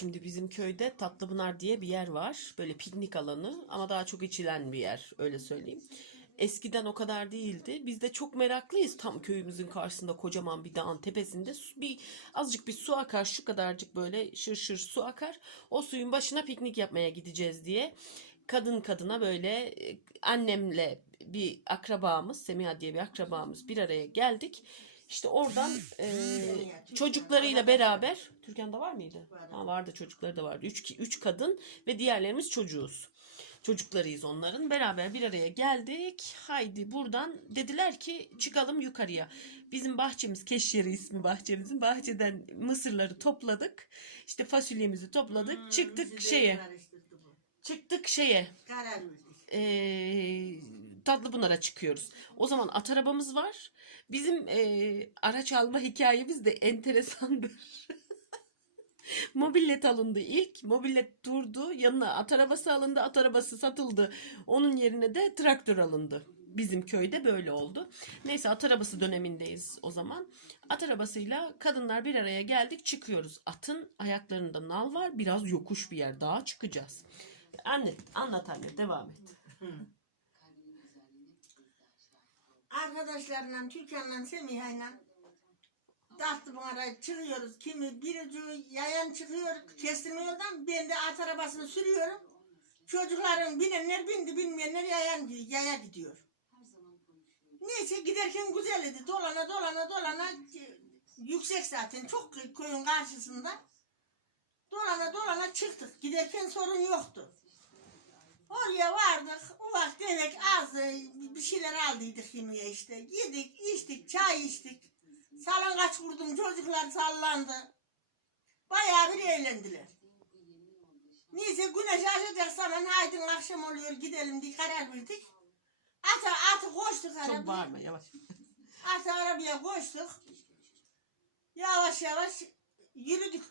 şimdi bizim köyde Tatlıpınar diye bir yer var. Böyle piknik alanı ama daha çok içilen bir yer öyle söyleyeyim. Eskiden o kadar değildi. Biz de çok meraklıyız. Tam köyümüzün karşısında kocaman bir dağın tepesinde bir azıcık bir su akar. Şu kadarcık böyle şır şır su akar. O suyun başına piknik yapmaya gideceğiz diye. Kadın kadına böyle e, annemle bir akrabamız, Semiha diye bir akrabamız bir araya geldik. İşte oradan e, çocuklarıyla beraber Türkan'da var mıydı? Ha, vardı çocukları da vardı. Üç, üç kadın ve diğerlerimiz çocuğuz. Çocuklarıyız onların. Beraber bir araya geldik. Haydi buradan dediler ki çıkalım yukarıya. Bizim bahçemiz Keşyeri ismi bahçemizin. Bahçeden mısırları topladık. İşte fasulyemizi topladık. Çıktık şeye. Çıktık şeye. Karar verdik. Eee Tatlıpınar'a çıkıyoruz. O zaman at arabamız var. Bizim eee, araç alma hikayemiz de enteresandır. Mobillet alındı ilk. Mobillet durdu. Yanına at arabası alındı. At arabası satıldı. Onun yerine de traktör alındı. Bizim köyde böyle oldu. Neyse at arabası dönemindeyiz o zaman. At arabasıyla kadınlar bir araya geldik çıkıyoruz. Atın ayaklarında nal var. Biraz yokuş bir yer. Dağa çıkacağız. Anne anlat anne devam et. Arkadaşlarla, Türkan'la, Semiha'yla Tahtı bunlara çıkıyoruz. Kimi bir ucu yayan çıkıyor kestirme yoldan. Ben de at arabasını sürüyorum. Çocukların binenler bindi bilmeyenler yayan yaya gidiyor. Neyse giderken güzeldi. Dolana dolana dolana e, yüksek zaten çok köyün karşısında. Dolana dolana çıktık. Giderken sorun yoktu. Oraya vardık. Ufak tefek az e, bir şeyler aldıydık yemeğe işte. Yedik, içtik, çay içtik. Salıngaç kurdum, çocuklar sallandı. Bayağı bir eğlendiler. Neyse güneş açacak zaman haydin akşam oluyor gidelim diye karar verdik. Ata atı koştuk Çok arabaya. bağırma yavaş. Atı arabaya koştuk. Yavaş yavaş yürüdük.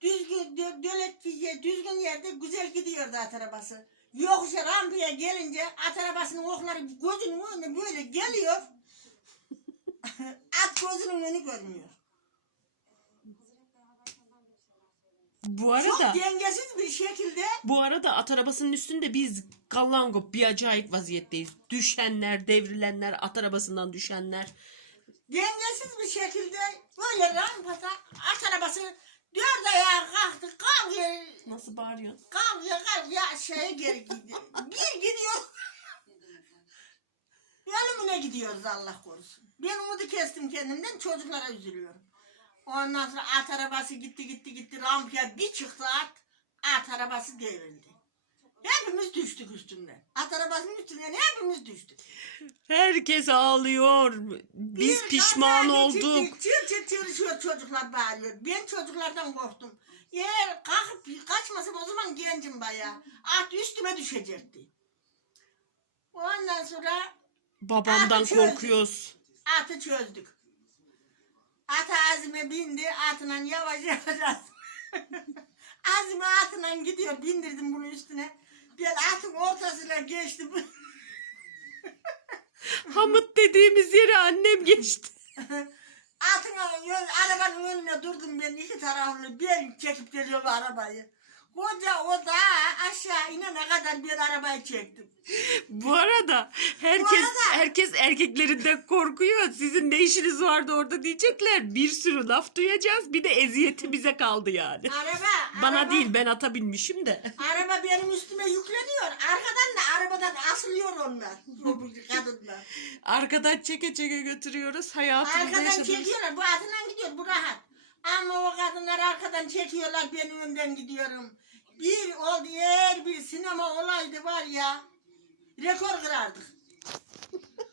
Düzgün, dö, dölet, düzgün yerde güzel gidiyordu at arabası. Yokuşa rampaya gelince at arabasının okları gözünün önüne böyle geliyor. at gözünün önünü görmüyor. Bu Çok arada dengesiz bir şekilde bu arada at arabasının üstünde biz gallango bir acayip vaziyetteyiz. Düşenler, devrilenler, at arabasından düşenler. dengesiz bir şekilde böyle rampada at arabası dört ayağa kalktı kalkıyor Nasıl bağırıyorsun? kalkıyor kalkıyor aşağıya geri gidiyor. Bir gidiyor. Ölümüne gidiyoruz Allah korusun. Ben umudu kestim kendimden çocuklara üzülüyorum. Ondan sonra at arabası gitti gitti gitti rampaya bir çıktı at. At arabası devrildi. Hepimiz düştük üstünden. At arabasının üstünden hepimiz düştük. Herkes ağlıyor. Biz Bir pişman kaza olduk. geçirdik. Çır çır çırışıyor çocuklar bağırıyor. Ben çocuklardan korktum. Eğer kalkıp kaçmasam o zaman gencim bayağı. At üstüme düşecekti. Ondan sonra Babamdan Abi çözdük. korkuyoruz. atı çözdük. At Azime bindi. Atla yavaş yavaş. Azime atla gidiyor. Bindirdim bunu üstüne. Ben atın ortasına geçtim. Hamıt dediğimiz yere annem geçti. Atın yön, arabanın önüne durdum ben iki taraflı ben çekip geliyorum arabayı. Koca o da aşağı inene kadar bir arabayı çektim. Bu arada herkes arada- herkes erkeklerinden korkuyor. Sizin ne işiniz vardı orada diyecekler. Bir sürü laf duyacağız. Bir de eziyeti bize kaldı yani. Araba, Bana araba, değil ben ata binmişim de. Araba benim üstüme yükleniyor. Arkadan da arabadan asılıyor onlar. Kadınlar. Arkadan çeke çeke götürüyoruz. Hayatımızda Arkadan yaşadığımız... çekiyorlar. Bu atından gidiyor. Bu rahat. Ama o kadınlar arkadan çekiyorlar. Ben önden gidiyorum. Bir oldu eğer bir sinema olaydı var ya. Rekor kırardık.